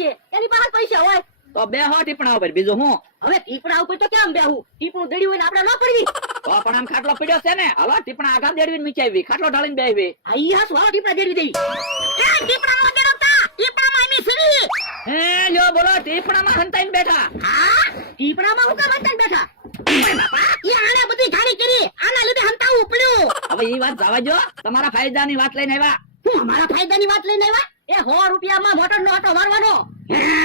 છે એની પાસે પૈસા હોય તો બેહો ટીપણા ઉપર, બીજું હું? હવે ટીપણા ઉપર તો કેમ બેહું? ટીપણું દડ્યું હોય ને આપણે ન પડવી. તો પણ આમ ખાટલો પડ્યો છે ને, હાલો ટીપણા આગળ દેડવીને મીચાવી, ખાટલો ઢાળીને બેહવી. અહીંયા સ્વાળો ટીપણા દેડી દેવી. એ ટીપણામાં દેડવતા, ટીપણામાં એમી સીવી. હે લ્યો બોલો, ટીપણામાં હંતાઈને બેઠા. હા, ટીપણામાં હું કેમ હંતાઈને બેઠા? ઓય બાપા, એ આને બધી જાણી કરી, આના લીધે હંતાવું પડ્યું. હવે ઈ વાત જવા દો, તમારા ફાયદાની વાત લઈને આવ્યા. હું અમારા ફાયદાની વાત લઈને આવ્યા? એ 100 રૂપિયામાં મોટર નો આટો મારવાનો.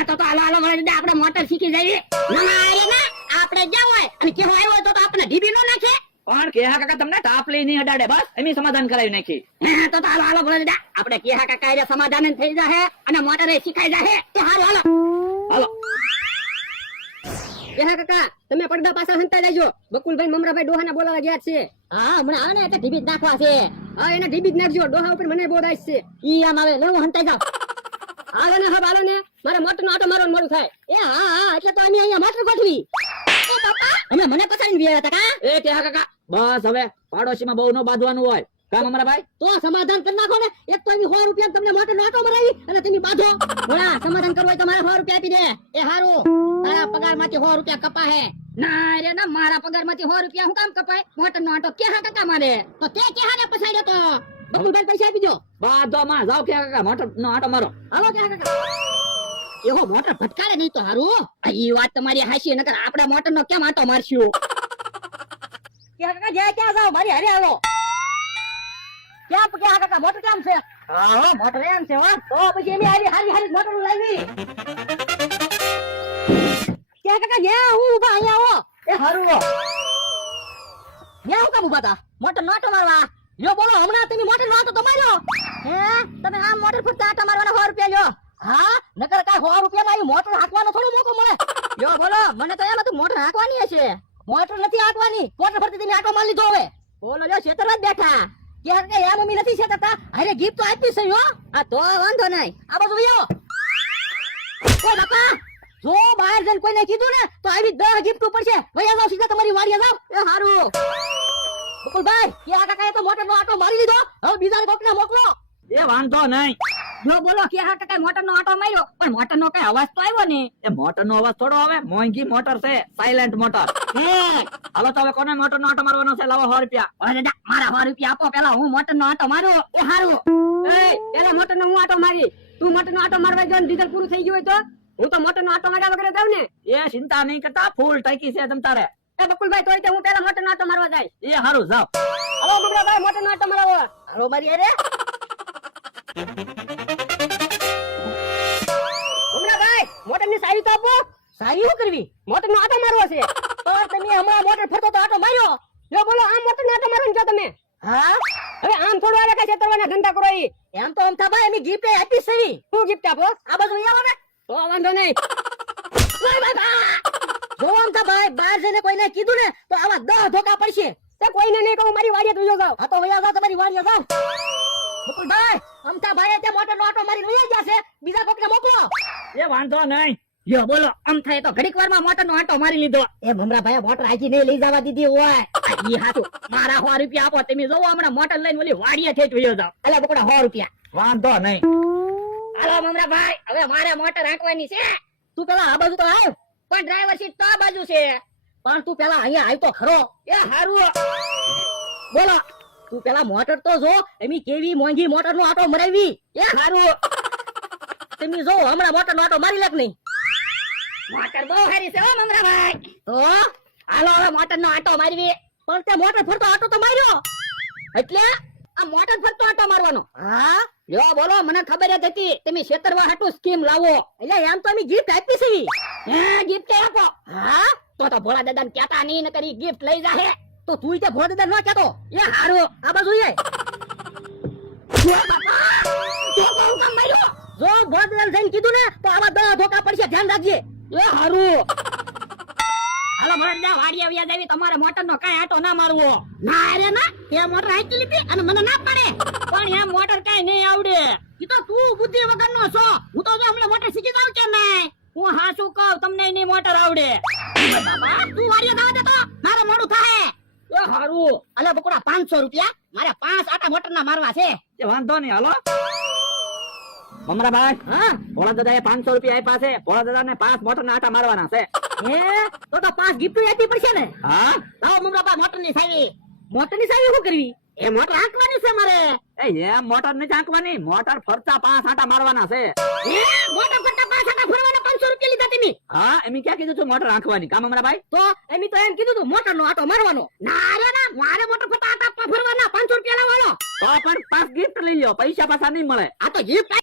તો હાલો હાલો વળે આપણે મોટર શીખી જઈએ. ના રે ના, આપણે જ્યાં હોય અને કેવો આવ્યો તો આપણે ઢીબી નો નાખે. પણ કેહા કાકા તમને તાપલી નહીં અડાડે, બસ એમી સમાધાન કરાવી નાખી. તો હાલો હાલો વળે આપણે કેહા કાકા એ સમાધાન થઈ જાહે અને મોટર એ શીખાઈ જાહે. તો હાલો હાલો હાલો. કેહા કાકા તમે પડદા પાછા હંતા જાજો. બકુલભાઈ મમરાભાઈ ડોહાના બોલાવા ગયા છે. હા હમણાં આવે ને એટલે ઢીબી નાખવા છે. હા એને ઢીબી જ નાખજો, ડોહા ઉપર મને બોલાય છે. ઈ આમ આવે લેવો હંતાઈ જાવ. હાલો ને હાલો ને, મારે મોટર નો આટો મારવાનું મોડું થાય. એ હા હા, એટલે તો અમે અહીંયા મોટર ગોઠવી. એ બાપા અમે મને પછાડીને ગયા હતા કા? એ કેહા કાકા બસ હવે પાડોશીમાં બહુ નો બાંધવાનું હોય. કામ અમારા ભાઈ તો સમાધાન કરી નાખો ને. એક તો એવી 100 રૂપિયા તમને મોટર નો આટો મરાવી અને તમે બાંધો. બોલા સમાધાન કરવું હોય તો મારે 100 રૂપિયા આપી દે. એ હારું, તારા પગાર માંથી 100 રૂપિયા કપા હે. ના રે ના, મારા પગાર માંથી 100 રૂપિયા હું કામ કપાય? મોટર નો આટો કેહા કાકા મારે. તો તે કેહા ને પછાડ્યો તો બકુલભાઈ પૈસા આપી દો. બાંધો માં જાઓ કેહા કાકા, મોટર નો આટો મારો. હાલો કેહા કાકા. એવો મોટર ભટકાડે નહીં તો હારું. ઈ વાત તમારી હાચી, નકર આપણે મોટર નો કેમ આટો મારશું? કેહા કાકા જાય ક્યાં જાવ? મારી હારે આવો. કેમ કેહા કાકા મોટર કેમ છે? હા મોટર એમ છે હો. તો પછી એની હારી હારી હારી મોટર લાવી. કેહા કાકા ન્યા હું ઊભા અહીંયા આવો. એ હારું હો. ન્યા હું કામ ઊભા તા? મોટર નો આટો મારવા. લ્યો બોલો, હમણાં તમે મોટર નો આટો તો માર્યો. હે તમે આમ મોટર ફરતા આટો મારવાના 100 રૂપિયા લ્યો. હા નકર કાઈ 100 રૂપિયામાં આવી મોટર હાંકવાનો થોડો મોકો મળે. લ્યો બોલો, મને તો એમ હતું મોટર હાંકવાની હશે. મોટર નથી હાંકવાની, મોટર ફરતી તેને આટો મારી લીધો. હવે બોલો લ્યો, છેતરવા જ બેઠા. કે યા મમ્મી નથી છેતરતા. અરે ગિફ્ટ તો આપી છે હો. આ તો વાંધો નહીં, આ બાજુ આવો. ઓ બાપા, જો બહાર જઈને કોઈને કીધું ને તો આવી 10 ગિફ્ટ પડશે. વયા જાવ સીધા તમારી વાડીએ જાવ. એ હારું બકુલભાઈ, કે આ કાકાએ તો મોટર નો આટો મારી લીધો. હવે બીજા કોકને મોકલો. એ વાંધો નહીં. જો બોલો કે હા કાકા મોટર નો આટો માર્યો, પણ મોટર નો કઈ અવાજ તો આવ્યો ને. એ મોટર નો અવાજ થોડો આવે, મોંઘી મોટર છે, સાયલેન્ટ મોટર. હાલો તો હવે કોને મોટર નો આટો મારવાનો છે? લાવો 100 રૂપિયા. અરે દાદા મારા 100 રૂપિયા આપો, પેલા હું મોટર નો આટો મારું. એ હારું, એ પેલા મોટર નો હું આટો મારી. તું મોટર નો આટો મારવા જો ડીઝલ પૂરું થઈ ગયું હોય તો હું તો મોટર નો આટો માર્યા વગર જાવ ને. એ ચિંતા નહીં કરતા, ફૂલ ટાંકી છે તમ તારે. એ બકુલભાઈ તોય હું પેલા મોટર નો આટો મારવા જાય. એ હારું જાવ. હલો બકુલભાઈ, મોટર નો આટો મારવો. હાલો મારી અરે બકુલભાઈ, મોટર ની સારી તો આપો. સારી શું કરવી? મોટર નો આટો મારવો છે. તો તમે હમણાં મોટર ફરતો તો આટો માર્યો. જો બોલો, આમ મોટર નો આટો મારવાનો છો તમે? હા હવે આમ થોડું આલે કઈ છેતરવાના ધંધા કરો. એમ તો અમથા ભાઈ એની ગિફ્ટ આપી છે. શું ગિફ્ટ આપો? આ બાજુ આવો ને. તો વાંધો નહીં. જો અમથા ભાઈ બહાર જઈને કોઈને કીધું ને તો આવા 10 ધોકા પડશે. તે કોઈને નહીં કહું, મારી વાડીએ તું જાવ. હા તો વયા જાવ, તમારી વાડીએ જાવ. બકુલભાઈ, અમથા ભાઈ તે મોટર નો આટો મારી લઈ ગયા છે, બીજા કોકને મોકલો. એ વાંધો નહીં. લ્યો બોલો, અમથાએ તો ઘડીક વારમાં મોટર નો આટો મારી લીધો. એ મમરા ભાઈ મોટર આજી નહીં લઈ જવા દીધી હોય. ઈ હાચું, મારા 100 રૂપિયા આપો. તમે જોવો હમણાં મોટર લઈને ઓલી વાડીએ થઈ વયો જાવ. અલે બકુડા 100 રૂપિયા. વાંધો નહીં. હાલો મમરા ભાઈ, હવે મારે મોટર હાંકવાની છે. તું પેલા આ બાજુ તો આવ. પણ ડ્રાઈવર સીટ તો આ બાજુ છે. પણ તું પેલા અહીંયા આવ તો ખરો. એ હારું બોલો, તું પેલા મોટર તો જો, એમી કેવી મોંઘી મોટર નો આટો મરાવી. એ હારું તમે જો હમણાં મોટર નો આટો મારી લેક નહીં. મોટર બહુ સારી છે હો મમરા ભાઈ. તો હાલો હવે મોટર નો આટો મારવી. પણ તે મોટર ફરતો આટો તો માર્યો, એટલે આ મોટર ફરતો આટો મારવાનો. હા લ્યો બોલો, મને ખબર જ હતી તમે છેતરવા હાટુ સ્કીમ લાવો. એટલે એમ તો અમે ગિફ્ટ આપી છે. હે ગિફ્ટ આપો? હા તો ભોળા દાદા ને કહેતા નહીં, નકર ઈ ગિફ્ટ લઈ જાહે. તો તું તે ભોળા દાદા ન કહેતો. એ હારું, આ બાજુ આય. જો બાપા, જો બહુ કામ માર્યો. જો ભોળા દાદા જઈને કીધું ને તો આવા 10 ધોકા પડશે, ધ્યાન રાખજે. એ હારું હાલો ભોળા વાડીએ આવ્યા જાવી. તમારે મોટર નો કાઈ આટો ના મારવો. ના રે ના, તે મોટર હાંકી લીધી અને મને ના પડે. પણ એમ મોટર કાઈ નહીં આવડે. ઈ તો તું બુદ્ધિ વગરનો છો. હું તો જો હમણાં મોટર શીખી જાવ કે નહીં. હું હાચું કહું, તમને નહીં મોટર આવડે. બાબા તું વાડીએ જવા દે તો મારે મોડું થાય. એ હારું, અલે બકુડા 500 રૂપિયા. મારે 5 આટા મોટર ના મારવા છે. એ વાંધો નહીં. હાલો મમરાભાઈ હા ભોળા દાદાએ 500 રૂપિયા આપ્યા છે. ભોળા દાદાને 5 મોટરના આટા મારવાના છે. હે તો 5 ગિફ્ટ આપવી પડશે ને હા લાવો મમરાભાઈ મોટરની સાવી શું કરવી એ મોટર આંકવાની છે મારે એમ મોટર નથી આંકવાની, મોટર ફરતા 5 આટા મારવાના છે. મોટર ફરતા 5 આટા ફરવાના 500 રૂપિયા લીધા તમે હા એમ ક્યાં કીધું તું મોટર આંકવાની? કામ મમરાભાઈ તો એમ તો એમ કીધું તું મોટર નો આટો મારવાનો ના રે ના મારે મોટર ફરતા આટા ફરવાના 500 રૂપિયા લાવવાનો તો પણ 5 ગિફ્ટ લઈ લ્યો, પૈસા પાછા નહીં મળે. આ તો ગિફ્ટ